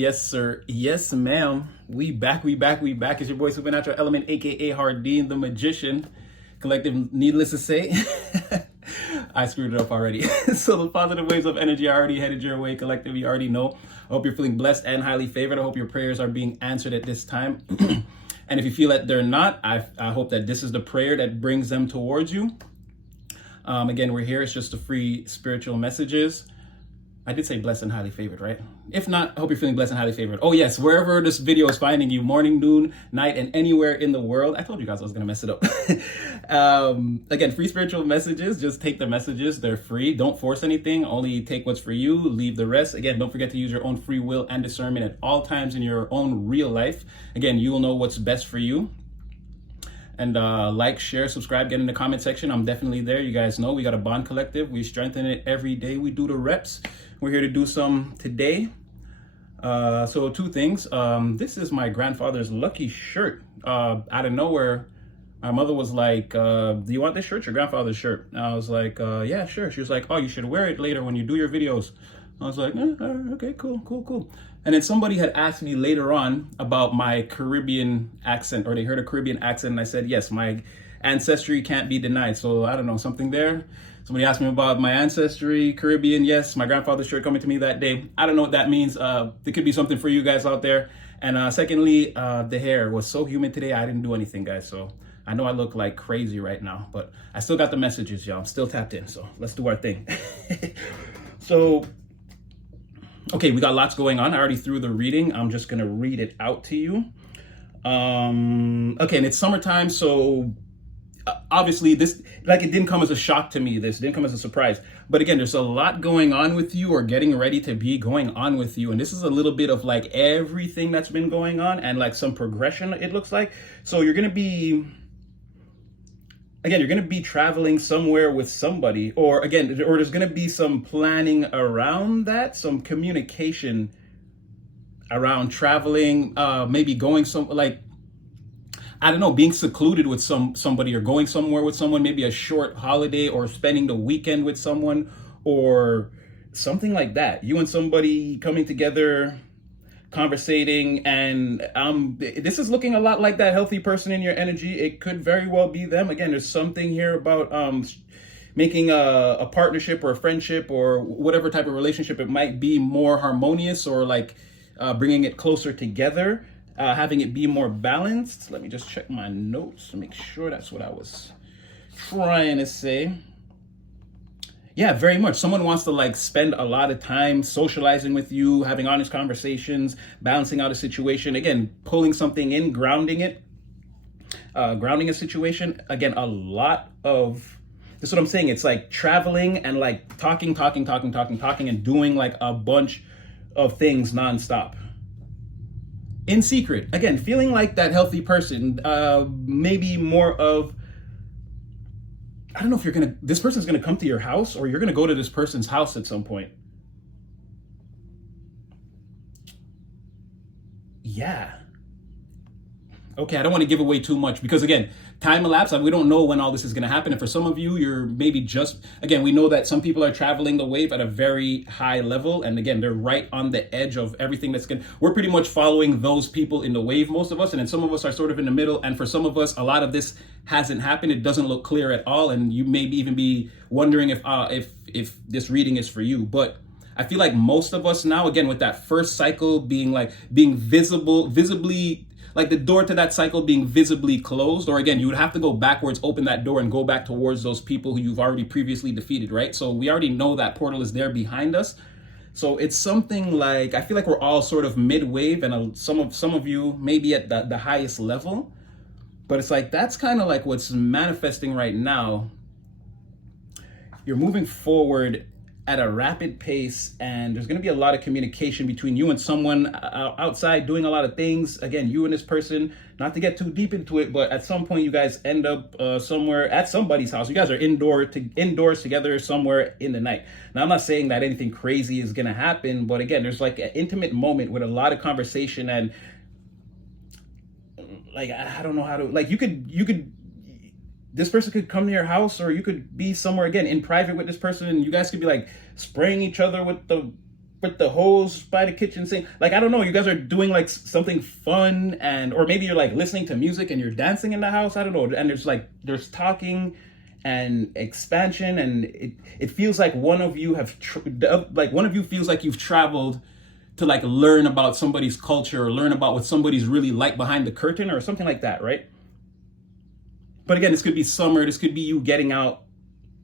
Yes, sir. Yes, ma'am. We back. It's your boy Supernatural Element, aka Hardin the Magician. Collective, needless to say, I screwed it up already. So the positive waves of energy are already headed your way. Collective, you already know. I hope you're feeling blessed and highly favored. I hope your prayers are being answered at this time. And if you feel that they're not, I hope that this is the prayer that brings them towards you. Again, we're here. It's just the free spiritual messages. I did say blessed and highly favored, right? If not, I hope you're feeling blessed and highly favored. Oh yes, wherever this video is finding you, morning, noon, night, and anywhere in the world. I told you guys I was going to mess it up. Again, free spiritual messages. Just take the messages. They're free. Don't force anything. Only take what's for you. Leave the rest. Again, don't forget to use your own free will and discernment at all times in your own real life. Again, you will know what's best for you. And like, share, subscribe, get in the comment section. I'm definitely there. You guys know we got a bond collective. We strengthen it every day. We do the reps. We're here to do some today. So two things. This is my grandfather's lucky shirt. Out of nowhere, my mother was like, do you want this shirt? Your grandfather's shirt. And I was like, yeah, sure. She was like, oh, you should wear it later when you do your videos. I was like, okay, cool. And then somebody had asked me later on about my Caribbean accent, or they heard a Caribbean accent, and I said, yes, my ancestry can't be denied. So I don't know, something there. Somebody asked me about my ancestry, Caribbean. Yes, my grandfather's shirt coming to me that day. I don't know what that means. There could be something for you guys out there. And secondly, the hair was so humid today. I didn't do anything, guys. So I know I look like crazy right now, but I still got the messages, y'all. I'm still tapped in. So let's do our thing. So, okay, we got lots going on. I already threw the reading. I'm just going to read it out to you. Okay, and it's summertime, so obviously this, like, it didn't come as a shock to me. This didn't come as a surprise. But again, there's a lot going on with you, or getting ready to be going on with you. And this is a little bit of like everything that's been going on and like some progression, it looks like. So you're going to be, again, you're going to be traveling somewhere with somebody, or again, or there's going to be some planning around that, some communication around traveling, maybe going like, I don't know, being secluded with somebody, or going somewhere with someone, maybe a short holiday, or spending the weekend with someone, or something like that. You and somebody coming together, conversating, and this is looking a lot like that healthy person in your energy. It could very well be them. Again, there's something here about making a partnership or a friendship or whatever type of relationship it might be more harmonious, or like bringing it closer together, having it be more balanced. Let me just check my notes to make sure that's what I was trying to say. Yeah, very much. Someone wants to like spend a lot of time socializing with you, having honest conversations, balancing out a situation. Again, pulling something in, grounding it, grounding a situation. Again, a lot of, this is what I'm saying. It's like traveling and like talking, and doing like a bunch of things nonstop. In secret. Again, feeling like that healthy person, maybe more of, I don't know if this person's gonna come to your house, or you're gonna go to this person's house at some point. Yeah. Okay, I don't want to give away too much, because again, time elapsed. We don't know when all this is going to happen. And for some of you, you're maybe just, again, we know that some people are traveling the wave at a very high level. And again, they're right on the edge of everything we're pretty much following those people in the wave, most of us. And then some of us are sort of in the middle. And for some of us, a lot of this hasn't happened. It doesn't look clear at all. And you may even be wondering if this reading is for you. But I feel like most of us now, again, with that first cycle being visibly, like the door to that cycle being visibly closed, or again, you would have to go backwards, open that door, and go back towards those people who you've already previously defeated, right? So we already know that portal is there behind us. So it's something like, I feel like we're all sort of mid-wave, and some of you maybe at the highest level, but it's like, that's kind of like what's manifesting right now. You're moving forward at a rapid pace, and there's going to be a lot of communication between you and someone outside, doing a lot of things. Again, you and this person, not to get too deep into it, but at some point you guys end up somewhere at somebody's house. You guys are indoors together somewhere in the night. Now, I'm not saying that anything crazy is going to happen, but again, there's like an intimate moment with a lot of conversation, and like, I don't know how to, like, you could this person could come to your house, or you could be somewhere again in private with this person, and you guys could be like spraying each other with the with the hose by the kitchen sink. Like, I don't know, you guys are doing like something fun, and or maybe you're like listening to music and you're dancing in the house. I don't know. And there's talking and expansion, and it feels like one of you feels like you've traveled to like learn about somebody's culture or learn about what somebody's really like behind the curtain or something like that, right? But again, this could be summer, this could be you getting out.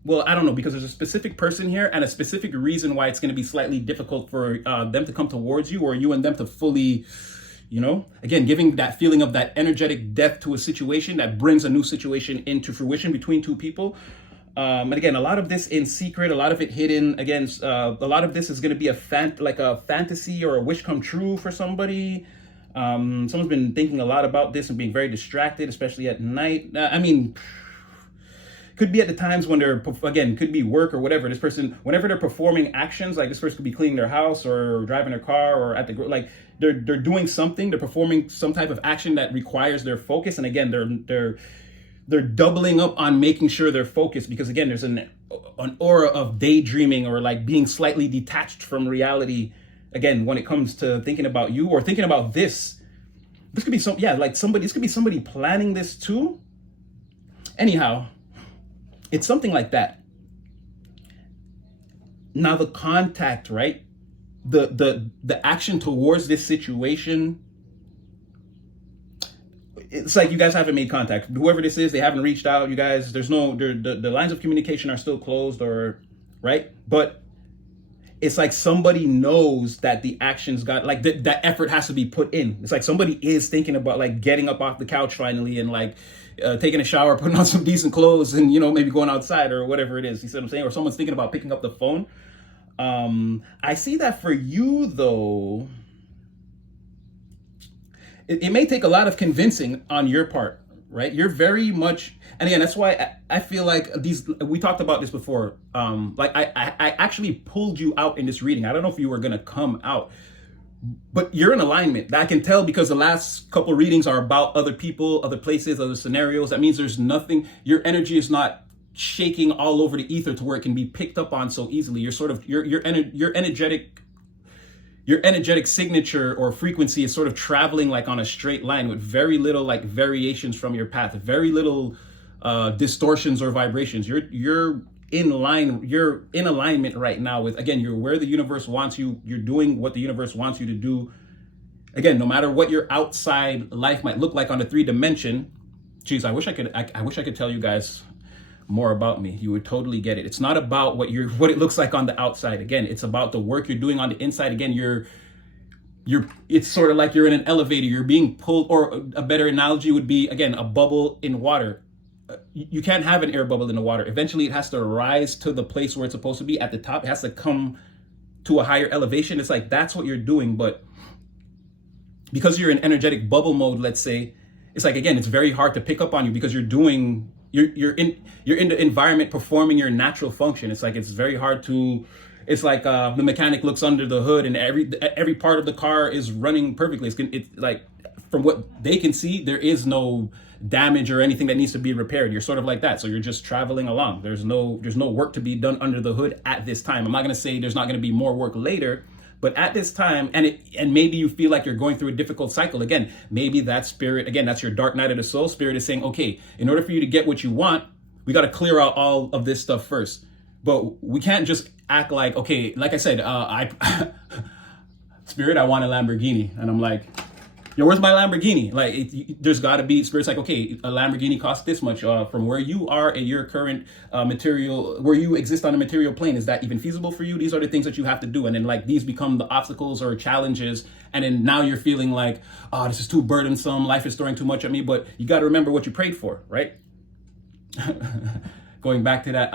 Well, I don't know, because there's a specific person here and a specific reason why it's going to be slightly difficult for them to come towards you, or you and them to fully, again, giving that feeling of that energetic depth to a situation that brings a new situation into fruition between two people. And again, a lot of this in secret, a lot of it hidden. Again, a lot of this is going to be a fantasy or a wish come true for somebody. Someone's been thinking a lot about this and being very distracted, especially at night. Could be at the times when could be work or whatever. This person, whenever they're performing actions, like this person could be cleaning their house or driving their car or at the, like they're doing something, they're performing some type of action that requires their focus. And again, they're doubling up on making sure they're focused, because again, there's an aura of daydreaming or like being slightly detached from reality. Again, when it comes to thinking about you or thinking about this could be this could be somebody planning this too. Anyhow, it's something like that. Now the contact, right? The action towards this situation, it's like you guys haven't made contact. Whoever this is, they haven't reached out. You guys, the lines of communication are still closed, or right? But it's like somebody knows that the actions that effort has to be put in. It's like somebody is thinking about like getting up off the couch finally and like taking a shower, putting on some decent clothes, and maybe going outside or whatever it is. You see what I'm saying? Or someone's thinking about picking up the phone. I see that for you though. It may take a lot of convincing on your part, right? You're very much, and again, that's why I feel like we talked about this before. I actually pulled you out in this reading. I don't know if you were gonna come out, but you're in alignment. I can tell because the last couple readings are about other people, other places, other scenarios. That means there's nothing, your energy is not shaking all over the ether to where it can be picked up on so easily. You're sort of, your energetic signature or frequency is sort of traveling like on a straight line with very little like variations from your path, very little distortions or vibrations. You're in line, you're in alignment right now with, again, you're where the universe wants you, you're doing what the universe wants you to do. Again, no matter what your outside life might look like on the 3D. Geez, I wish I could tell you guys more about me. You would totally get it. It's not about what it looks like on the outside. Again, it's about the work you're doing on the inside. Again, it's sort of like you're in an elevator, you're being pulled, or a better analogy would be, again, a bubble in water. You can't have an air bubble in the water. Eventually it has to rise to the place where it's supposed to be at the top. It has to come to a higher elevation. It's like, that's what you're doing. But because you're in energetic bubble mode, let's say, it's like, again, it's very hard to pick up on you because you're in the environment performing your natural function. It's like, it's very hard to, it's like the mechanic looks under the hood and every part of the car is running perfectly. It's like, from what they can see, there is no damage or anything that needs to be repaired. You're sort of like that. So you're just traveling along. There's no work to be done under the hood at this time. I'm not going to say there's not going to be more work later, but at this time, and maybe you feel like you're going through a difficult cycle. Again, maybe that spirit, again, that's your dark night of the soul. Spirit is saying, okay, in order for you to get what you want, we got to clear out all of this stuff first. But we can't just act like, okay, like I said, Spirit, I want a Lamborghini. And I'm like, yo, where's my Lamborghini? Like, there's got to be, Spirit's like, okay, a Lamborghini costs this much. From where you are at your current material, where you exist on a material plane, is that even feasible for you? These are the things that you have to do. And then like these become the obstacles or challenges. And then now you're feeling like, oh, this is too burdensome. Life is throwing too much at me. But you got to remember what you prayed for, right? Going back to that,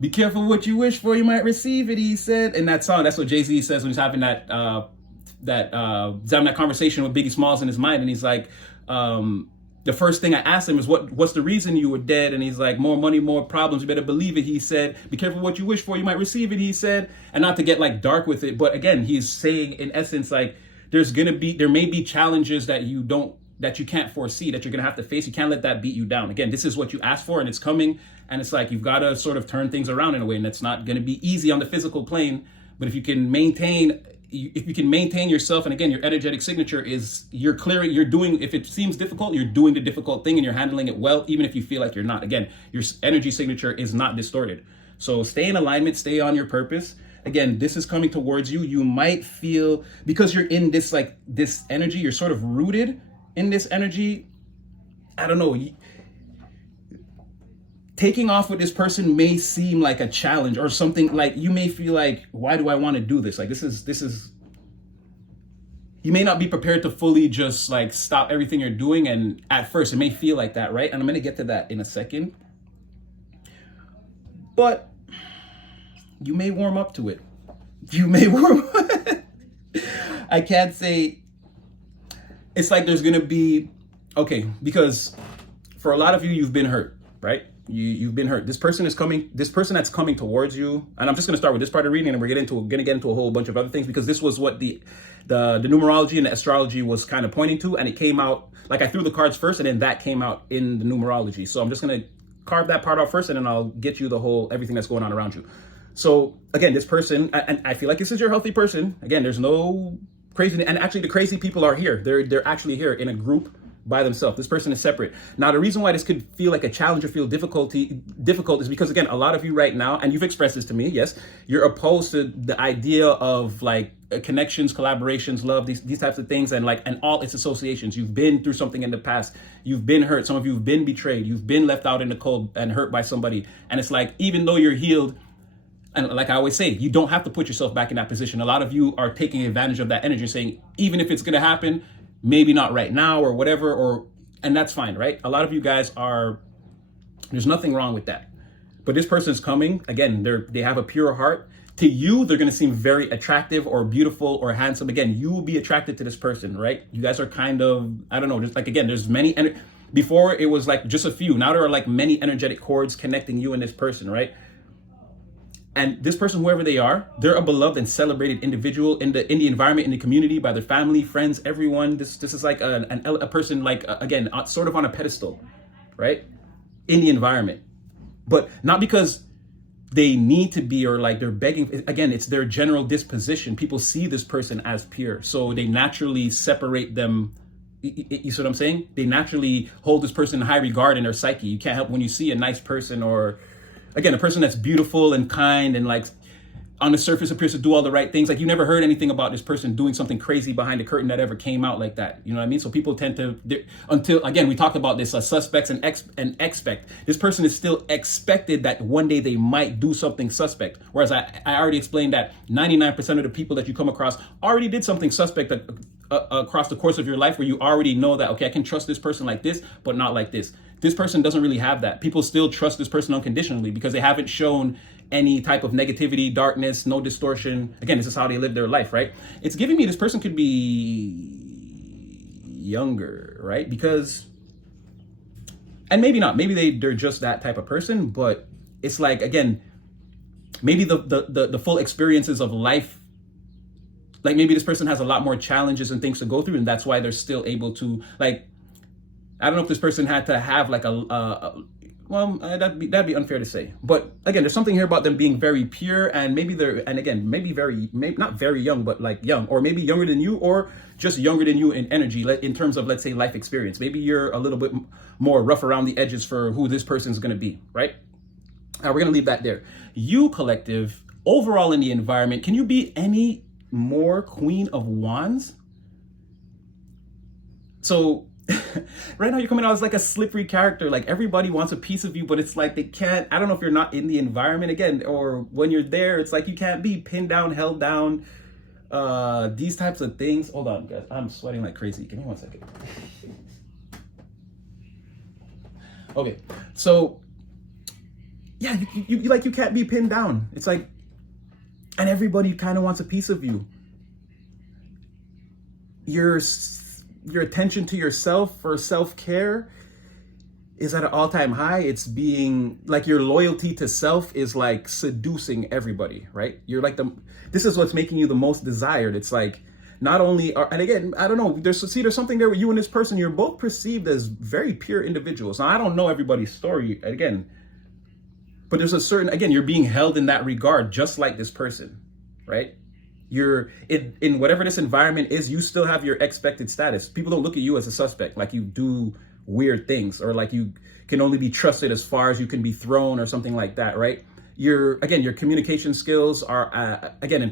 be careful what you wish for, you might receive it, he said. In that song, that's what Jay-Z says when he's having that conversation with Biggie Smalls in his mind. And he's like, the first thing I asked him is, what's the reason you were dead? And he's like, more money, more problems, you better believe it, he said. Be careful what you wish for, you might receive it, he said. And not to get like dark with it, but again, he's saying in essence, like, there may be challenges that that you can't foresee, that you're going to have to face. You can't let that beat you down. Again, this is what you asked for and it's coming. And it's like, you've got to sort of turn things around in a way. And that's not going to be easy on the physical plane. But if you can maintain yourself, and again, your energetic signature is you're doing, if it seems difficult, you're doing the difficult thing and you're handling it well, even if you feel like you're not. Again, your energy signature is not distorted. So stay in alignment, stay on your purpose. Again, this is coming towards you. You might feel, because you're in this, like this energy, you're sort of rooted in this energy. I don't know. Taking off with this person may seem like a challenge or something. Like you may feel like, why do I want to do this? Like this is, you may not be prepared to fully just like stop everything you're doing. And at first it may feel like that, right? And I'm going to get to that in a second. But you may warm up to it. You may warm I can't say, it's like there's going to be, okay, because for a lot of you, you've been hurt, right? You've been hurt. This person that's coming towards you, and I'm just going to start with this part of reading, and we're going to get into a whole bunch of other things, because this was what the numerology and the astrology was kind of pointing to, and it came out, like I threw the cards first, and then that came out in the numerology. So I'm just going to carve that part out first, and then I'll get you everything that's going on around you. So again, this person, and I feel like this is your healthy person. Again, there's no crazy, and actually the crazy people are here. They're actually here in a group by themselves. This person is separate. Now, the reason why this could feel like a challenge or feel difficult is because, again, a lot of you right now, and you've expressed this to me, yes, you're opposed to the idea of like connections, collaborations, love, these types of things, and all its associations. You've been through something in the past. You've been hurt. Some of you have been betrayed. You've been left out in the cold and hurt by somebody. And it's like, even though you're healed, and like I always say, you don't have to put yourself back in that position. A lot of you are taking advantage of that energy, saying, even if it's going to happen, maybe not right now or whatever, and that's fine, right? A lot of you guys there's nothing wrong with that. But this person is coming, again, they have a pure heart. To you, they're going to seem very attractive or beautiful or handsome. Again, you will be attracted to this person, right? You guys are kind of, I don't know, just like, again, there's many, before it was like just a few. Now there are like many energetic cords connecting you and this person, right? And this person, whoever they are, they're a beloved and celebrated individual in the environment, in the community, by their family, friends, everyone. This is like a person, like, again, sort of on a pedestal, right? In the environment. But not because they need to be, or like they're begging. Again, it's their general disposition. People see this person as pure. So they naturally separate them. You see what I'm saying? They naturally hold this person in high regard in their psyche. You can't help when you see a nice person, or again, a person that's beautiful and kind and like on the surface appears to do all the right things. Like you never heard anything about this person doing something crazy behind the curtain that ever came out like that. You know what I mean? So people tend to, until, again, we talked about this, suspects and expect. This person is still expected that one day they might do something suspect. Whereas I already explained that 99% of the people that you come across already did something suspect across the course of your life, where you already know that, okay, I can trust this person like this, but not like this. This person doesn't really have that. People still trust this person unconditionally because they haven't shown any type of negativity, darkness, no distortion. Again, this is how they live their life, right? It's giving me this person could be younger, right? Because, and maybe not, maybe they're just that type of person, but it's like, again, maybe the full experiences of life, like maybe this person has a lot more challenges and things to go through, and that's why they're still able to, like, I don't know if this person had to have like that'd be unfair to say. But again, there's something here about them being very pure, and maybe maybe not very young, but like young, or maybe younger than you, or just younger than you in energy, in terms of, let's say, life experience. Maybe you're a little bit more rough around the edges for who this person's going to be, right? We're going to leave that there. You, collective, overall in the environment, can you be any more Queen of Wands? So right now you're coming out as like a slippery character. Like everybody wants a piece of you, but it's like they can't. I don't know if you're not in the environment, again, or when you're there, it's like you can't be pinned down, held down, these types of things. Hold on, guys. I'm sweating like crazy. Give me 1 second. Okay, so yeah, you can't be pinned down. It's like, and everybody kind of wants a piece of you. Your attention to yourself for self-care is at an all-time high. It's being like, your loyalty to self is like seducing everybody, right? You're like this is what's making you the most desired. It's like, not only are, and again, I don't know, there's something there with you and this person. You're both perceived as very pure individuals. Now, I don't know everybody's story, again, but there's a certain, again, you're being held in that regard, just like this person, right? You're in whatever this environment is, you still have your expected status. People don't look at you as a suspect, like you do weird things, or like you can only be trusted as far as you can be thrown or something like that, right? Your communication skills are, again, in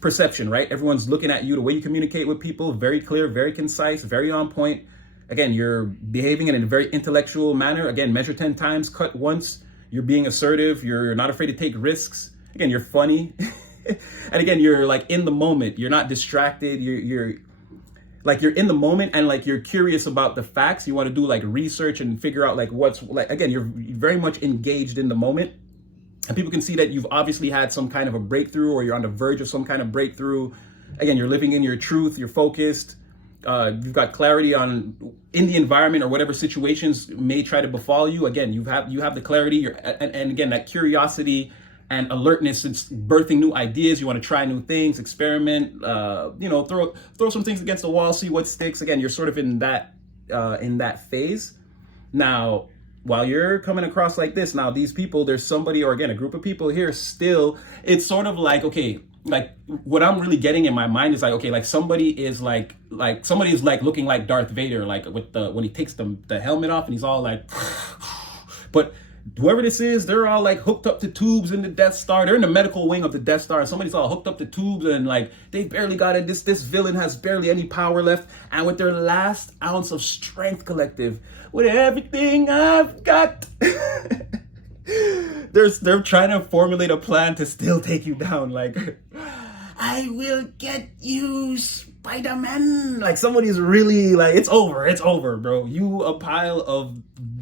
perception, right? Everyone's looking at you, the way you communicate with people, very clear, very concise, very on point. Again, you're behaving in a very intellectual manner. Again, measure 10 times, cut once. You're being assertive. You're not afraid to take risks. Again, you're funny. And again, you're like in the moment. You're not distracted. You're like, you're in the moment, and like you're curious about the facts. You want to do like research and figure out like what's like, again, you're very much engaged in the moment. And people can see that you've obviously had some kind of a breakthrough, or you're on the verge of some kind of breakthrough. Again, you're living in your truth, you're focused. You've got clarity in the environment or whatever situations may try to befall you. Again, you have the clarity, and again, that curiosity and alertness. It's birthing new ideas. You want to try new things, experiment, throw some things against the wall, see what sticks. Again, you're sort of in that phase. Now, while you're coming across like this, now these people, there's somebody, or again, a group of people here still, it's sort of like, okay, like what I'm really getting in my mind is like, okay, like somebody is like looking like Darth Vader, like with when he takes the helmet off and he's all like, but whoever this is, they're all like hooked up to tubes in the Death Star. They're in the medical wing of the Death Star, and somebody's all hooked up to tubes, and like they barely got it. This villain has barely any power left, and with their last ounce of strength, collective, with everything I've got, they're trying to formulate a plan to still take you down. Like, I will get you, Spider-Man. Like somebody's really like, it's over, bro. You a pile of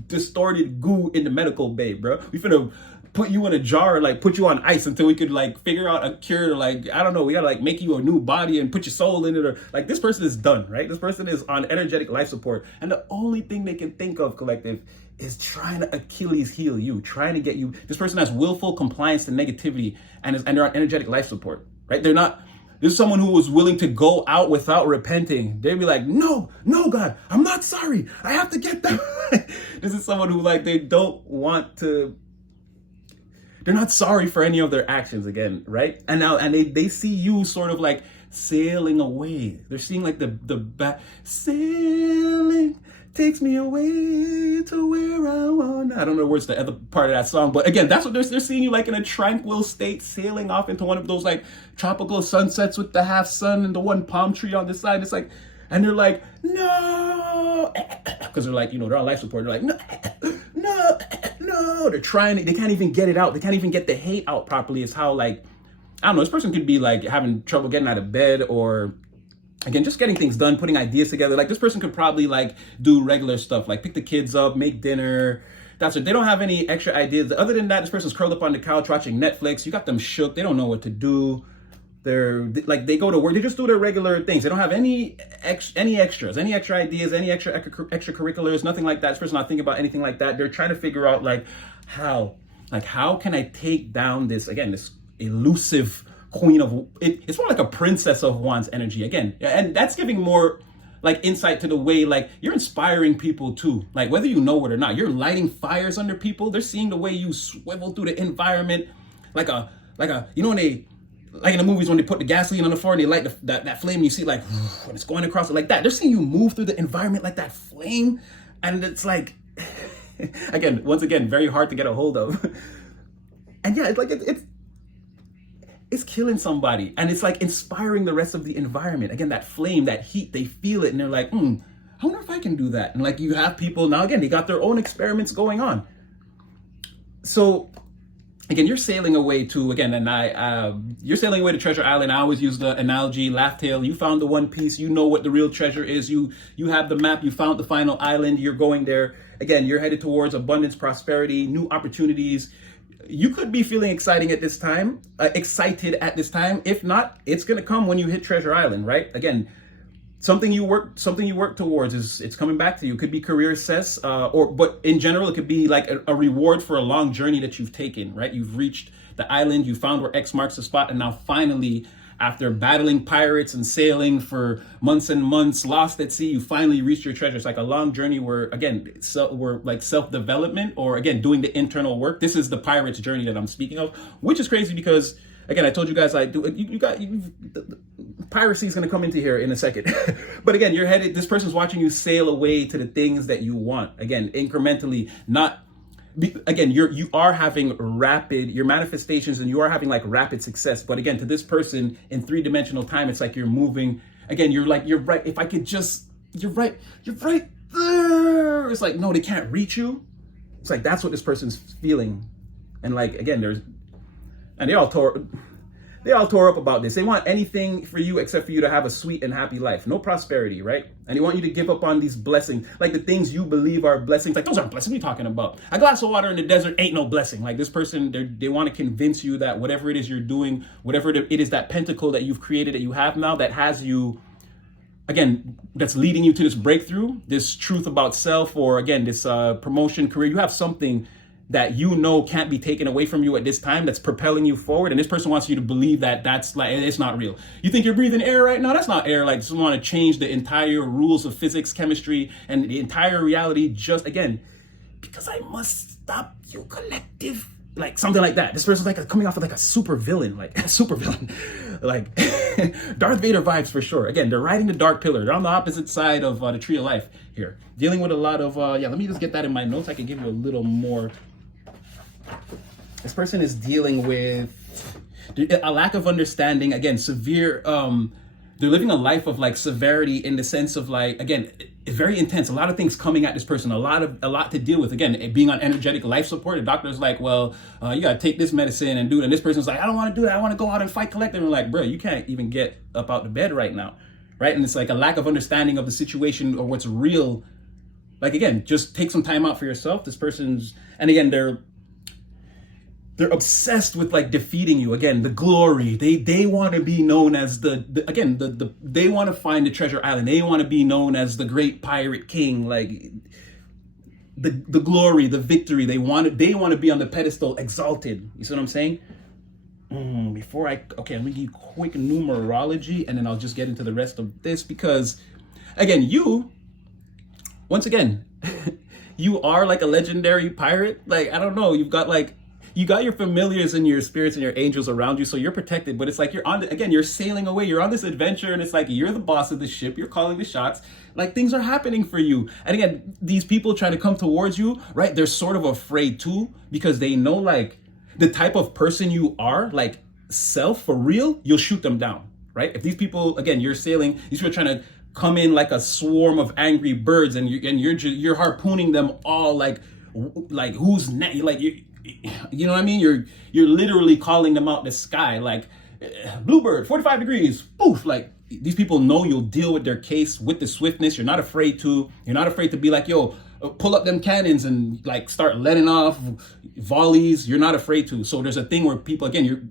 distorted goo in the medical bay, bro. We finna put you in a jar, like put you on ice until we could like figure out a cure. Like, I don't know, we gotta like make you a new body and put your soul in it, or like this person is done, right? This person is on energetic life support, and the only thing they can think of, collective, is trying to Achilles heel you, trying to get you. This person has willful compliance to negativity, and they're on energetic life support, right? They're not. This is someone who was willing to go out without repenting. They'd be like, no, God, I'm not sorry. I have to get them. This is someone who like, they don't want to, they're not sorry for any of their actions again, right? And now, and they see you sort of like sailing away. They're seeing like the back, sailing takes me away to where I want. I don't know where's the other part of that song, but again, that's what they're seeing you like in a tranquil state, sailing off into one of those like tropical sunsets with the half sun and the one palm tree on the side. It's like, and they're like, no, because they're like, they're on life support. They're like, no. They're trying, they can't even get it out. They can't even get the hate out properly. Is how like, I don't know, this person could be like having trouble getting out of bed, or again, just getting things done, putting ideas together. Like this person could probably like do regular stuff, like pick the kids up, make dinner. That's it. They don't have any extra ideas. Other than that, this person's curled up on the couch watching Netflix. You got them shook. They don't know what to do. They're like, they go to work. They just do their regular things. They don't have any extras, any extra ideas, any extracurriculars, nothing like that. This person's not thinking about anything like that. They're trying to figure out like how can I take down this elusive queen of it. It's more like a princess of wands energy again, and that's giving more like insight to the way like you're inspiring people too, like whether you know it or not. You're lighting fires under people. They're seeing the way you swivel through the environment like a when they, like in the movies when they put the gasoline on the floor and they light that flame, you see like when it's going across it like that. They're seeing you move through the environment like that flame, and it's like once again very hard to get a hold of. And yeah, it's like it's killing somebody, and it's like inspiring the rest of the environment. Again, that flame, that heat, they feel it, and they're like, I wonder if I can do that. And like you have people now, again, they got their own experiments going on. So again, you're sailing away to, you're sailing away to Treasure Island. I always use the analogy, laugh tale. You found the one piece, you know what the real treasure is. You have the map, you found the final island, you're going there. Again, you're headed towards abundance, prosperity, new opportunities. You could be feeling excited at this time. If not, it's gonna come when you hit Treasure Island, right? Again, something you work towards it's coming back to you. It could be career success, but in general, it could be like a reward for a long journey that you've taken, right? You've reached the island, you found where X marks the spot, and now finally, after battling pirates and sailing for months and months, lost at sea, you finally reached your treasure. It's like a long journey where, again, we're like self-development, or again, doing the internal work. This is the pirate's journey that I'm speaking of, which is crazy because, again, I told you guys, piracy is going to come into here in a second. But again, you're headed, this person's watching you sail away to the things that you want. Again, incrementally, not, again, you are having rapid, your manifestations, and you are having like rapid success. But again, to this person in 3-dimensional time, it's like you're moving. Again, you're right. If I could just, you're right there. It's like, no, they can't reach you. It's like, that's what this person's feeling. And like, again, and they all tore up about this. They want anything for you except for you to have a sweet and happy life. No prosperity, right? And they want you to give up on these blessings, like the things you believe are blessings. Like, those aren't blessings. What are you talking about? A glass of water in the desert ain't no blessing. Like, this person, they want to convince you that whatever it is you're doing, whatever it is, that pentacle that you've created, that you have now, that has you, again, that's leading you to this breakthrough, this truth about self, or again, this promotion, career. You have something that you know can't be taken away from you at this time, that's propelling you forward. And this person wants you to believe that that's like, it's not real. You think you're breathing air right now? That's not air. Like, just want to change the entire rules of physics, chemistry, and the entire reality, just, again, because I must stop you, collective. Like, something like that. This person's like coming off of like a super villain, like like Darth Vader vibes for sure. Again, they're riding the dark pillar. They're on the opposite side of the tree of life here. Dealing with a lot of, let me just get that in my notes. I can give you a little more. This person is dealing with a lack of understanding, again, severe, they're living a life of like severity, in the sense of like, again, it's very intense, a lot of things coming at this person, a lot to deal with. Again, being on energetic life support, the doctor's like, well, you gotta take this medicine and do it. And this person's like, I don't want to do that, I want to go out and fight collective. And like, bro, you can't even get up out the bed right now, right? And it's like a lack of understanding of the situation or what's real. Like, again, just take some time out for yourself. This person's, and again, they're obsessed with like defeating you. Again, the glory. They want to be known as the they want to find the treasure island. They want to be known as the great pirate king. Like the glory, the victory. They want to be on the pedestal, exalted. You see what I'm saying? I'm gonna give you quick numerology, and then I'll just get into the rest of this, because again, once again, you are like a legendary pirate. Like, I don't know, you got your familiars and your spirits and your angels around you, so you're protected. But it's like you're sailing away. You're on this adventure, and it's like you're the boss of the ship. You're calling the shots. Like, things are happening for you. And again, these people trying to come towards you, right? They're sort of afraid too, because they know like the type of person you are, like self for real. You'll shoot them down, right? If these people, again, you're sailing, these people are trying to come in like a swarm of angry birds, and you're harpooning them all like who's next? Like you know what I mean? You're literally calling them out the sky, like bluebird, 45 degrees, poof. Like, these people know you'll deal with their case with the swiftness. You're not afraid to be like, yo, pull up them cannons and like start letting off volleys. You're not afraid to. So there's a thing where people, again,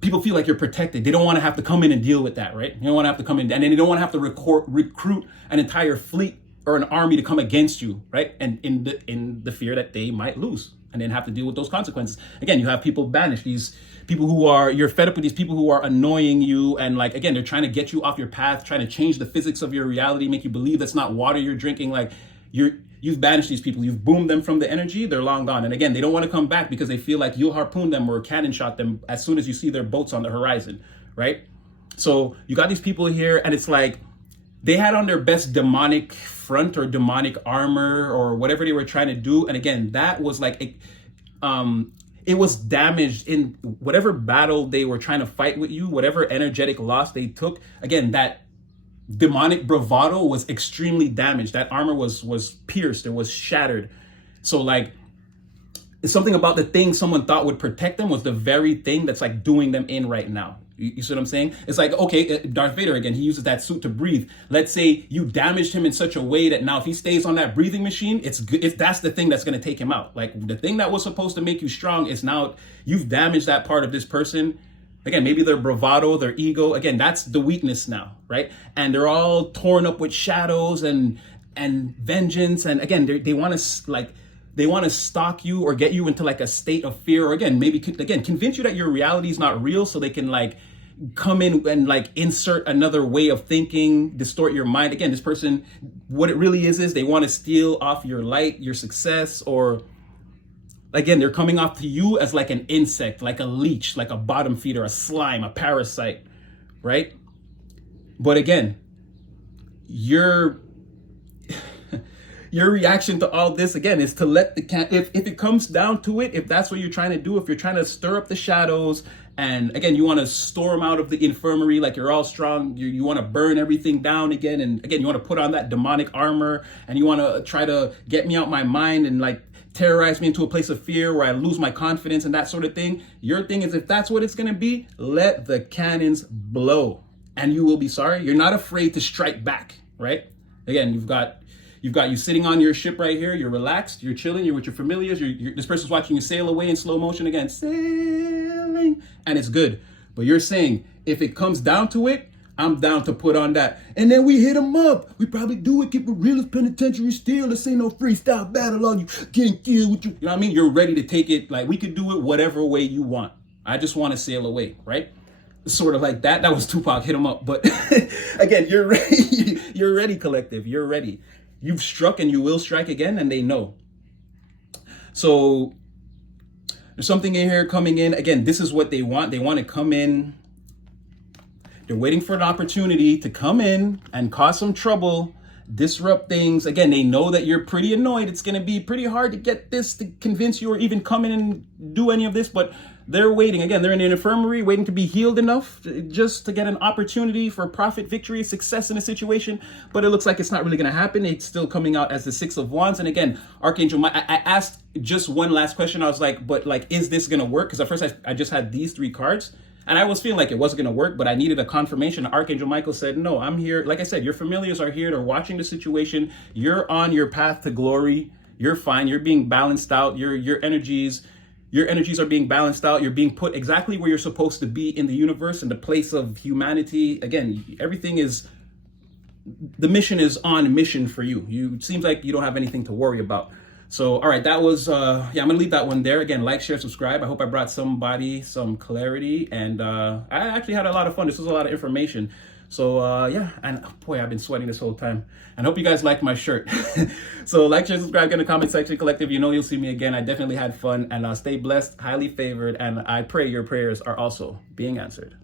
people feel like you're protected. They don't want to have to come in and deal with that, right? You don't want to have to come in, and then they don't want to have to recruit an entire fleet or an army to come against you, right? And in the fear that they might lose, and then have to deal with those consequences. Again, you have people banished, these people you're fed up with these people who are annoying you, and like, again, they're trying to get you off your path, trying to change the physics of your reality, make you believe that's not water you're drinking. Like, you've banished these people, you've boomed them from the energy, they're long gone. And again, they don't want to come back because they feel like you'll harpoon them or cannon shot them as soon as you see their boats on the horizon, right? So you got these people here, and it's like, they had on their best demonic front or demonic armor or whatever they were trying to do. And again, that was like, it was damaged in whatever battle they were trying to fight with you, whatever energetic loss they took. Again, that demonic bravado was extremely damaged. That armor was pierced, it was shattered. So like, it's something about the thing someone thought would protect them was the very thing that's like doing them in right now. You see what I'm saying? It's like, okay, Darth Vader, again, he uses that suit to breathe. Let's say you damaged him in such a way that now if he stays on that breathing machine, that's the thing that's going to take him out. Like, the thing that was supposed to make you strong is now you've damaged that part of this person. Again, maybe their bravado, their ego. Again, that's the weakness now, right? And they're all torn up with shadows and vengeance. And again, they want to stalk you or get you into like a state of fear, or again, maybe convince you that your reality is not real, so they can like come in and like insert another way of thinking, distort your mind. Again, this person, what it really is they want to steal off your light, your success, or again, they're coming off to you as like an insect, like a leech, like a bottom feeder, a slime, a parasite, right? But again, your reaction to all this, again, is to let the cat, if it comes down to it, if that's what you're trying to do, if you're trying to stir up the shadows, and again, you want to storm out of the infirmary like you're all strong, you want to burn everything down again, and again, you want to put on that demonic armor, and you want to try to get me out my mind and like terrorize me into a place of fear where I lose my confidence and that sort of thing. Your thing is, if that's what it's going to be, let the cannons blow and you will be sorry. You're not afraid to strike back, right? Again, you've got you sitting on your ship right here. You're relaxed, you're chilling, you're with your familiars. This person's watching you sail away in slow motion again, sailing, and it's good. But you're saying, if it comes down to it, I'm down to put on that. And then we hit them up. We probably do it, keep it real as penitentiary steel. This ain't no freestyle battle on you. Can't deal with you. You know what I mean? You're ready to take it. Like, we could do it whatever way you want. I just want to sail away, right? Sort of like that. That was Tupac, hit him up. But again, you're ready. You're ready, collective. You're ready. You've struck and you will strike again, and they know. So there's something in here coming in. Again, this is what they want. They want to come in. They're waiting for an opportunity to come in and cause some trouble, disrupt things. Again, they know that you're pretty annoyed. It's going to be pretty hard to get this to convince you or even come in and do any of this, but they're waiting. Again, they're in an infirmary waiting to be healed enough just to get an opportunity for profit, victory, success in a situation. But it looks like it's not really going to happen. It's still coming out as the Six of Wands. And again, Archangel, I asked just one last question. I was like, but like, is this going to work? Because at first I just had these three cards. And I was feeling like it wasn't going to work, but I needed a confirmation. Archangel Michael said, no, I'm here. Like I said, your familiars are here. They're watching the situation. You're on your path to glory. You're fine. You're being balanced out. Your energies are being balanced out. You're being put exactly where you're supposed to be in the universe, in the place of humanity. Again, the mission is on mission for you. It seems like you don't have anything to worry about. So, all right, that was, I'm going to leave that one there. Again, like, share, subscribe. I hope I brought somebody some clarity. And I actually had a lot of fun. This was a lot of information. So, yeah, and boy, I've been sweating this whole time. And I hope you guys like my shirt. So, like, share, subscribe, get in the comment section, collective. You know you'll see me again. I definitely had fun. And stay blessed, highly favored. And I pray your prayers are also being answered.